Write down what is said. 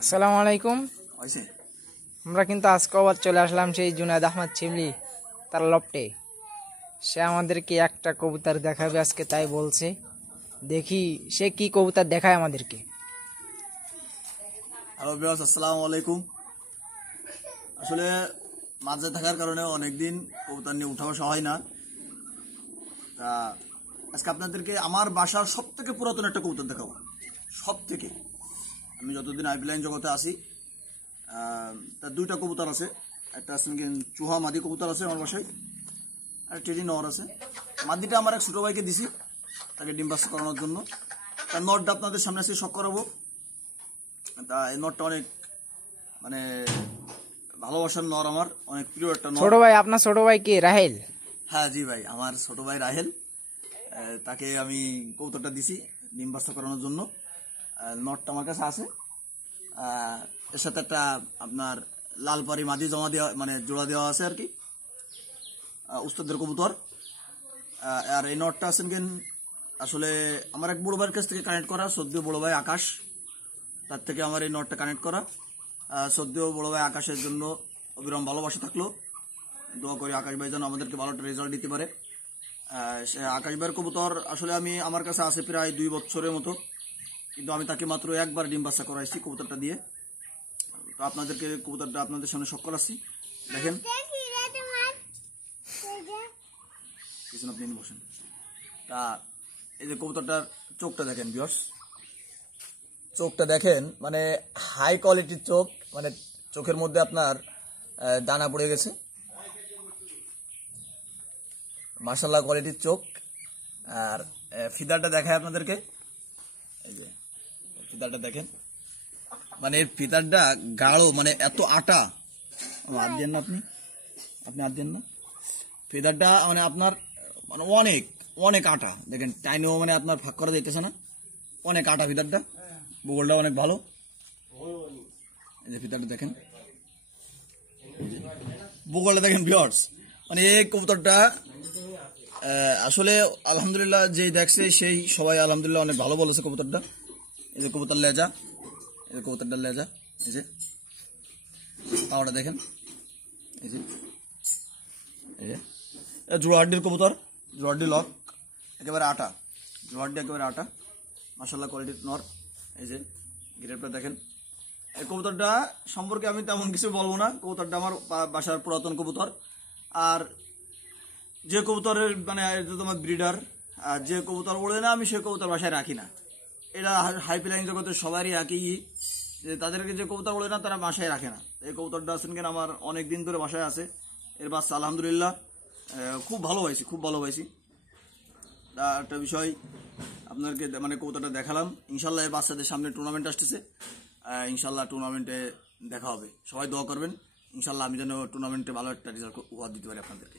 আসসালামু আলাইকুম। আমরা কিন্তু আজকে আবার চলে আসলাম সেই জুনায়েদ আহমদ শিবলি তার লফটে। সে আমাদেরকে একটা কবুতর দেখাবে আজকে, তাই বলছে। দেখি সে কি কবুতর দেখায় আমাদেরকে। হ্যালো ভিউয়ার্স, আসসালামু আলাইকুম। আসলে মাঝে থাকার কারণে অনেকদিন কবুতর নিয়ে উঠা বসা হয় না। তা আজকে আপনাদেরকে আমার বাসার সব থেকে পুরাতন একটা কবুতর দেখাবো। সব থেকে আমি যতদিন আইপিলাইন জগতে আসি তার দুইটা কবুতর আছে। একটা আছে চুহা মাদি কবুতর আছে আমার বাসায়, আর টেডি নর আছে। মাদিটা আমার এক ছোটো ভাইকে দিছি তাকে ডিম বাচ্চা করানোর জন্য। তার নটটা আপনাদের সামনে এসে শখ করাবো। তা এই নটটা অনেক মানে ভালোবাসার নর, আমার অনেক প্রিয় একটা নর। ছোট ভাই, আপনার ছোট ভাই কি রাহেল? হ্যাঁ জি ভাই, আমার ছোট ভাই রাহেল। তাকে আমি কবুতরটা দিছি ডিম বাচ্চা করানোর জন্য। নটটা আমার কাছে আছে। এর সাথে একটা আপনার লালপাড়ি মাদি জমা দেওয়া মানে জোড়া দেওয়া আছে আর কি, উস্তাদের কবুতর। আর এই নটটা আছেন কেন আসলে আমার এক বড় ভাইয়ের কাছ থেকে কানেক্ট করা, সদ্য বড় ভাই আকাশ, তার থেকে আমার এই নটটা কানেক্ট করা। সদ্য বড় ভাই আকাশের জন্য অবিরাম ভালোবাসা থাকলো। দোয়া করি আকাশ ভাই যেন আমাদেরকে ভালো একটা রেজাল্ট দিতে পারে। আকাশ ভাইয়ের কবুতর আসলে আমার কাছে আছে প্রায় 2 বছরের মতো, কিন্তু আমি তাকে মাত্র একবার ডিম বাচ্চা করাইছি কবুতরটা দিয়ে। তো আপনাদেরকে কবুতরটা আপনাদের সামনে শখ করাচ্ছি, দেখেন। আপনি বসেন। তা এই যে কবুতরটার চোখটা দেখেন ভিউয়ার্স, চোখটা দেখেন, মানে হাই কোয়ালিটির চোখ, মানে চোখের মধ্যে আপনার দানা পড়ে গেছে। মাশাআল্লাহ কোয়ালিটির চোখ। আর ফিদারটা দেখায় আপনাদেরকে, এই যে ফিদারটা দেখেন, মানে এর ফিদারটা গাঢ়, মানে এত আটা। হাত দেন না, আপনি হাত দেন না। ফিদারটা মানে আপনার মানে অনেক অনেক আটা দেখেন, টাইনেও মানে আপনার ফাঁক করা যাইতেছে না, অনেক আটা ফিদারটা। বগলটা অনেক ভালো। এই যে ফিদারটা দেখেন, বগলটা দেখেন ভিউয়ার্স। মানে এই কবুতরটা আসলে আলহামদুলিল্লাহ যেই দেখছে সেই সবাই আলহামদুলিল্লাহ অনেক ভালো বলেছে কবুতরটা। এই যে কবুতর লেজা, এই যে কবুতরটার লেজা, এই যে পাওয়াটা দেখেন, এই যে জোড়াহাড্ডির কবুতর, জোড়াহাড্ডি লক, একেবারে আটা, জোড়াহাড্ডি একেবারে আটা। মাশাআল্লাহ কোয়ালিটির নর। এই যে গ্রেপটা দেখেন। এই কবুতরটা সম্পর্কে আমি তেমন কিছু বলবো না, কবুতরটা আমার বাসার পুরাতন কবুতর। আর যে কবুতরের মানে তোমার ব্রিডার, আর যে কবুতর ওড়ে না আমি সে কবুতর বাসায় রাখি না। এটা হাইপিলাইন জগতের সবারই একই, যে তাদেরকে যে কবুতর ওড়ে না তারা বাসায় রাখে না। এই কবুতরটা আছেন কেন আমার অনেক দিন ধরে বাসায় আছে। এর বাচ্চা আলহামদুলিল্লাহ খুব ভালোবাসি, খুব ভালোবাসি। একটা বিষয় আপনাদেরকে মানে কবুতরটা দেখালাম। ইনশাল্লাহ এই বাচ্চাদের সামনে টুর্নামেন্ট আসতেছে, ইনশাল্লাহ টুর্নামেন্টে দেখা হবে। সবাই দোয়া করবেন ইনশাল্লাহ আমি যেন টুর্নামেন্টে ভালো একটা রেজাল্ট উপহার দিতে পারি আপনাদেরকে।